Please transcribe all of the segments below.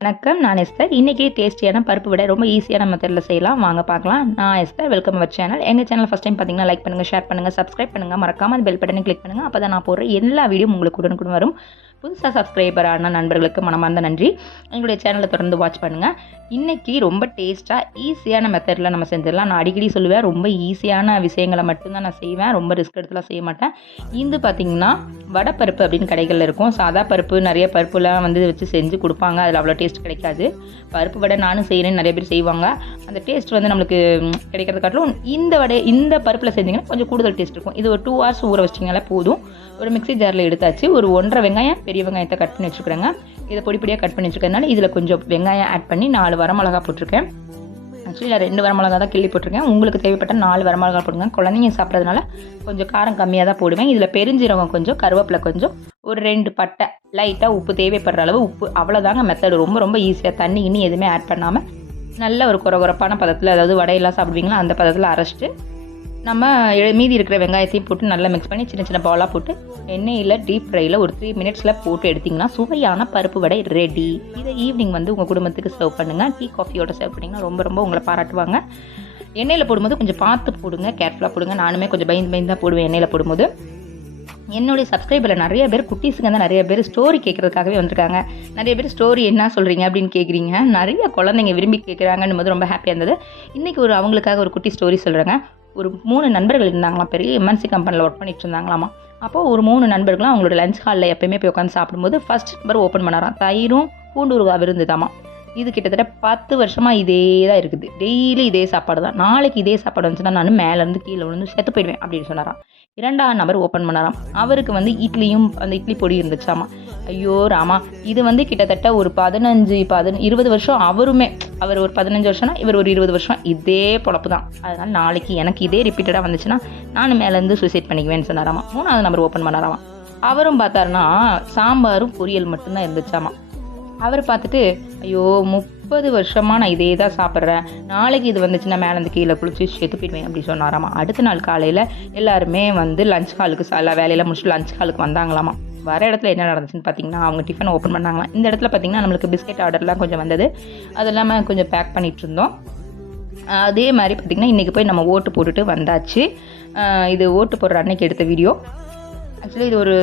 வணக்கம். நான் எஸ்தர். இன்றைக்கி டேஸ்டியான பருப்பு வடை ரொம்ப ஈஸியான மெத்தடில் செய்யலாம். வாங்க பார்க்கலாம். நான் எஸ்தர். Welcome our channel. எங்கள் சேனல் ஃபஸ்ட் டைம் பார்த்தீங்கன்னா லைக் பண்ணுங்கள், ஷேர் பண்ணுங்கள், சப்ஸ்கிரைப் பண்ணுங்கள். மறக்காமல் அந்த பெல் பட்டனை கிளிக் பண்ணுங்கள். அப்போ தான் நான் போடுற எல்லா வீடியோ உங்களுக்கு உடனுக்குடன் வரும். புதுசாக சப்ஸ்கிரைபரான நண்பர்களுக்கு மனமார்ந்த நன்றி. எங்களுடைய சேனலை தொடர்ந்து வாட்ச் பண்ணுங்கள். இன்றைக்கி ரொம்ப டேஸ்ட்டாக ஈஸியான மெத்தடில் நம்ம செஞ்சிடலாம். நான் அடிக்கடி சொல்லுவேன், ரொம்ப ஈஸியான விஷயங்களை மட்டும்தான் நான் செய்வேன், ரொம்ப ரிஸ்க் எடுத்துலாம் செய்ய மாட்டேன். இது பார்த்திங்கன்னா வடைப்பருப்பு அப்படின்னு கடைகளில் இருக்கும். சாதா பருப்பு நிறைய பருப்புலாம் வந்து வச்சு செஞ்சு கொடுப்பாங்க. அதில் அவ்வளோ டேஸ்ட் கிடைக்காது. பருப்பு வடை நானும் செய்கிறேன்னு நிறைய பேர் செய்வாங்க. அந்த டேஸ்ட் வந்து நம்மளுக்கு கிடைக்கிறத காட்டிலும் இந்த பருப்பில் செஞ்சிங்கன்னா கொஞ்சம் கூடுதல் டேஸ்ட் இருக்கும். இது ஒரு 2 hours ஊற வச்சிங்கனாலே போதும். ஒரு மிக்ஸி ஜாரில் எடுத்தாச்சு. ஒரு 1.5 வெங்காயம், பெரிய வெங்காயத்தை கட் பண்ணி வச்சுக்கிறேங்க. இதை பொடிப்படியாக கட் பண்ணி வச்சுக்கிறதுனால இதில் கொஞ்சம் வெங்காயம் ஆட் பண்ணி 4 வரமிளகா போட்டிருக்கேன். ஆக்சுவலி நான் 2 வரமிளகா தான் கிள்ளி போட்டிருக்கேன். உங்களுக்கு தேவைப்பட்ட 4 வரமிளகா போடுங்க. குழந்தைங்க சாப்பிட்றதுனால கொஞ்சம் காரம் கம்மியாக தான் போடுவேன். இதில் பெருஞ்சீரகம் கொஞ்சம், கருவேப்பிலை கொஞ்சம், ஒரு 2 பட்டை, லைட்டாக உப்பு, தேவைப்படுற அளவு உப்பு. அவ்வளோதாங்க மெத்தடு. ரொம்ப ரொம்ப ஈஸியாக தண்ணி இன்னும் எதுவுமே ஆட் பண்ணாமல் நல்ல ஒரு குறகுறப்பான பதத்தில், அதாவது வடையெல்லாம் சாப்பிடுவீங்களா அந்த பதத்தில் அரைச்சிட்டு நம்ம மீதி இருக்கிற வெங்காயத்தையும் போட்டு நல்லா மிக்ஸ் பண்ணி சின்ன சின்ன பாலாக போட்டு எண்ணெயில் டீப் ஃப்ரையில் ஒரு 3 minutesல போட்டு எடுத்திங்கன்னா சுவையான பருப்பு வடை ரெடி. இதை ஈவினிங் வந்து உங்கள் குடும்பத்துக்கு சர்வ் பண்ணுங்கள். டீ காஃபியோட சர்வ் பண்ணிங்கன்னா ரொம்ப ரொம்ப உங்களை பாராட்டுவாங்க. எண்ணெயில் போடும்போது கொஞ்சம் பார்த்து போடுங்க, கேர்ஃபுல்லாக போடுங்க. நானுமே கொஞ்சம் பயந்து தான் போடுவேன் எண்ணெயில் போடும்போது. என்னுடைய சப்ஸ்கிரைபரில் நிறைய பேர் குட்டீஸுங்க தான் நிறைய பேர் ஸ்டோரி கேட்குறதுக்காகவே வந்திருக்காங்க. நிறைய பேர் ஸ்டோரி என்ன சொல்கிறீங்க அப்படின்னு கேட்குறீங்க. நிறைய குழந்தைங்க விரும்பி கேட்குறாங்கன்னு போது ரொம்ப ஹாப்பியாக இருந்தது. இன்றைக்கி அவங்களுக்காக ஒரு குட்டி ஸ்டோரி சொல்கிறேங்க. ஒரு 3 நண்பர்கள் இருந்தாங்களாம். பெரிய எம்என்சி கம்பெனியில் ஒர்க் பண்ணிட்டு இருந்தாங்களாமா. அப்போது ஒரு 3 நண்பர்களும் அவங்களோட லஞ்ச் ஹாலில் எப்போயுமே போய் உட்காந்து சாப்பிடும்போது ஃபர்ஸ்ட் நம்பர் ஓப்பன் பண்ணாராம். தயிரும் பூண்டூறுகாய் இருந்துதாமா. இது கிட்டத்தட்ட 10 வருஷமாக இதே தான் இருக்குது. டெய்லி இதே சாப்பாடு தான். நாளைக்கு இதே சாப்பாடு வந்துச்சுன்னா நான் மேலேருந்து கீழே விழுந்து செத்து போயிடுவேன் அப்படின்னு சொன்னாராம். 2ஆம் நபர் ஓப்பன் பண்ணாராம். அவருக்கு வந்து இட்லியும் அந்த இட்லி பொடி இருந்துச்சாமா. ஐயோ ராமா, இது வந்து கிட்டத்தட்ட ஒரு 20 வருஷம். அவர் ஒரு 15 வருஷம்னா இவர் ஒரு 20 வருஷம் இதே பொழப்பு தான். அதனால் நாளைக்கு எனக்கு இதே ரிப்பீட்டடாக வந்துச்சுன்னா நான் மேலேருந்து சூசைட் பண்ணிக்குவேன்னு சொன்னாராமா. 3ஆவது நபர் ஓப்பன் பண்ணாராமா. அவரும் பார்த்தாருன்னா சாம்பாரும் பொரியல் மட்டும்தான் இருந்துச்சாமா. அவர் பார்த்துட்டு, ஐயோ 30 வருஷமாக நான் இதே தான் சாப்பிட்றேன், நாளைக்கு இது வந்துச்சுன்னா மேலேருந்து கீழே குளிச்சு செத்து போயிடுவேன் அப்படி சொன்னாராமா. அடுத்த நாள் காலையில் எல்லாருமே வந்து லஞ்ச் ஹாலுக்கு வேலையில் முடிச்சுட்டு லஞ்ச் ஹாலுக்கு வந்தாங்களாமா. வர இடத்துல என்ன நடந்துச்சுன்னு பார்த்தீங்கன்னா, அவங்க டிஃபன் ஓப்பன் பண்ணாங்களாம். இந்த இடத்துல பார்த்தீங்கன்னா நம்மளுக்கு பிஸ்கெட் ஆர்டர்லாம் கொஞ்சம் வந்தது. அது இல்லாமல் கொஞ்சம் பேக் பண்ணிகிட்டு இருந்தோம். அதே மாதிரி பார்த்திங்கன்னா இன்றைக்கி போய் நம்ம ஓட்டு போட்டுட்டு வந்தாச்சு. இது ஓட்டு போடுற அன்னைக்கு எடுத்த வீடியோ. ஆக்சுவலி இது ஒரு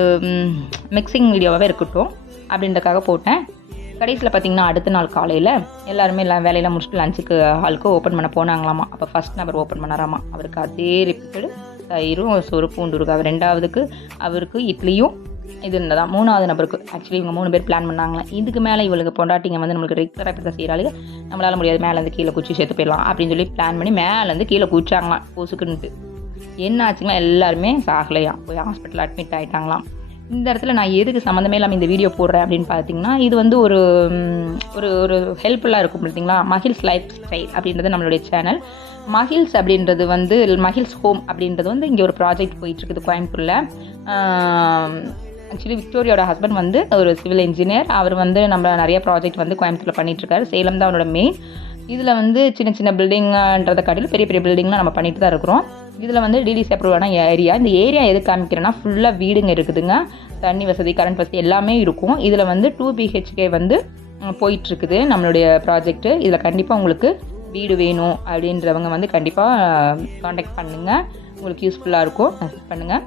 மிக்சிங் வீடியோவாகவே இருக்கட்டும் அப்படின்றக்காக போட்டேன். கடைசியில் பார்த்திங்கன்னா அடுத்த நாள் காலையில் எல்லாருமே வேலையெல்லாம் முடிச்சுட்டு லஞ்சுக்கு ஹாலுக்கு ஓப்பன் பண்ண போனாங்களாமா. அப்போ ஃபஸ்ட் நபர் ஓப்பன் பண்ணாராமா. அவருக்கு அதே ரிப்பீட்டடு தயிரும் சோறு பூண்டுருக்காக. 2ஆவதுக்கு அவருக்கு இட்லியும் இது இருந்ததான். 3ஆவது நபருக்கு ஆக்சுவலி இவங்க 3 பேர் பிளான் பண்ணாங்களாம். இதுக்கு மேலே இவளுக்கு பொண்டாட்டிங்க வந்து நம்மளுக்கு ரெகுலராக இப்படி தான் செய்கிறாளுங்க, நம்மளால் முடியாது, மேலேருந்து கீழே குச்சி சேர்த்து போயிடலாம் அப்படின்னு சொல்லி பிளான் பண்ணி மேலேருந்து கீழே குச்சாங்களாம் பூசுக்குன்ட்டு. என்ன ஆச்சுங்களா, எல்லாருமே சாகலையாம், போய் ஹாஸ்பிட்டல் அட்மிட் ஆகிட்டாங்களாம். இந்த இடத்துல நான் எதுக்கு சம்மந்தமே இல்லாமல் இந்த வீடியோ போடுறேன் அப்படின்னு பார்த்தீங்கன்னா, இது வந்து ஒரு ஒரு ஹெல்ப்ஃபுல்லாக இருக்கும் பார்த்தீங்களா. மகிழ்ஸ் லைஃப் ஸ்டைல் அப்படின்றது நம்மளுடைய சேனல். மகிழ்ஸ் அப்படின்றது வந்து மகிழ்ஸ் ஹோம் அப்படின்றது வந்து இங்கே ஒரு ப்ராஜெக்ட் போயிட்டுருக்குது கோயம்புத்தூரில். ஆக்சுவலி விக்டோரியோட ஹஸ்பண்ட் வந்து ஒரு சிவில் இன்ஜினியர். அவர் வந்து நம்ம நிறைய ப்ராஜெக்ட் வந்து கோயம்புத்தூரில் பண்ணிகிட்ருக்காரு. சேலம் தான் அவரோட மெயின். இதில் வந்து சின்ன சின்ன பில்டிங்ன்றதை காட்டிலும் பெரிய பெரிய பில்டிங்லாம் நம்ம பண்ணிட்டு தான் இருக்கிறோம். இதில் வந்து டிடிசி அப்ரூவான ஏரியா. இந்த ஏரியா எது காமிக்கிறேன்னா ஃபுல்லாக வீடுங்க இருக்குதுங்க, தண்ணி வசதி, கரண்ட் வசதி எல்லாமே இருக்கும். இதில் வந்து 2 BHK வந்து போயிட்டுருக்குது நம்மளுடைய ப்ராஜெக்ட்டு. இதில் கண்டிப்பாக உங்களுக்கு வீடு வேணும் அப்படின்றவங்க வந்து கண்டிப்பாக காண்டாக்ட் பண்ணுங்கள். உங்களுக்கு யூஸ்ஃபுல்லாக இருக்கும். மெசேஜ் பண்ணுங்கள்.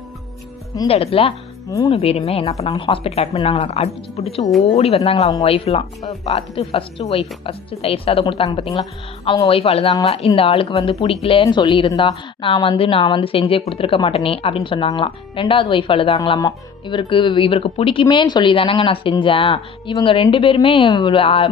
இந்த இடத்துல 3 பேருமே என்ன பண்ணாங்க, ஹாஸ்பிட்டல் அட்மிட் பண்ணாங்களா. அடிச்சு பிடிச்சி ஓடி வந்தாங்களா அவங்க ஒய்ஃப்லாம். பார்த்துட்டு ஃபஸ்ட்டு தயிர் சாதம் கொடுத்தாங்க பார்த்தீங்களா, அவங்க ஒய்ஃப் அழுதாங்களா. இந்த ஆளுக்கு வந்து பிடிக்கலன்னு சொல்லியிருந்தா நான் வந்து செஞ்சே கொடுத்துருக்க மாட்டேனே அப்படின்னு சொன்னாங்களாம். 2ஆவது ஒய்ஃப் அழுதாங்களாம்மா. இவருக்கு பிடிக்குமேன்னு சொல்லி தானேங்க நான் செஞ்சேன். இவங்க 2 பேருமே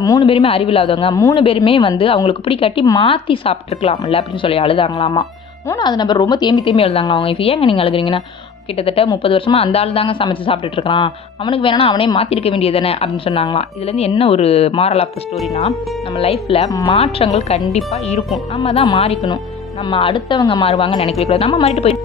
3 பேருமே அறிவில்லாதவங்க. 3 பேருமே வந்து அவங்களுக்கு பிடிக்காட்டி மாற்றி சாப்பிட்ருக்கலாம்ல அப்படின்னு சொல்லி அழுதாங்களாம்மா. 3ஆவது நபர் ரொம்ப தேம்பி அழுதாங்களா அவங்க. இப்போ ஏங்க நீங்கள் அழுகுறீங்கன்னா, கிட்டத்தட்ட 30 வருஷமாக அந்த ஆள் தாங்க சமைச்சு சாப்பிட்டுட்டு இருக்கிறான், அவனுக்கு வேணா அவனே மாற்றிருக்க வேண்டியதானே அப்படின்னு சொன்னாங்களாம். இதுலேருந்து என்ன ஒரு மாரல் ஆஃப் த ஸ்டோரினா, நம்ம லைஃப்பில் மாற்றங்கள் கண்டிப்பாக இருக்கும். நம்ம தான் மாறிக்கணும். நம்ம அடுத்தவங்க மாறுவாங்கன்னு நினைக்கக்கூடாது. நம்ம மாறிட்டு போய்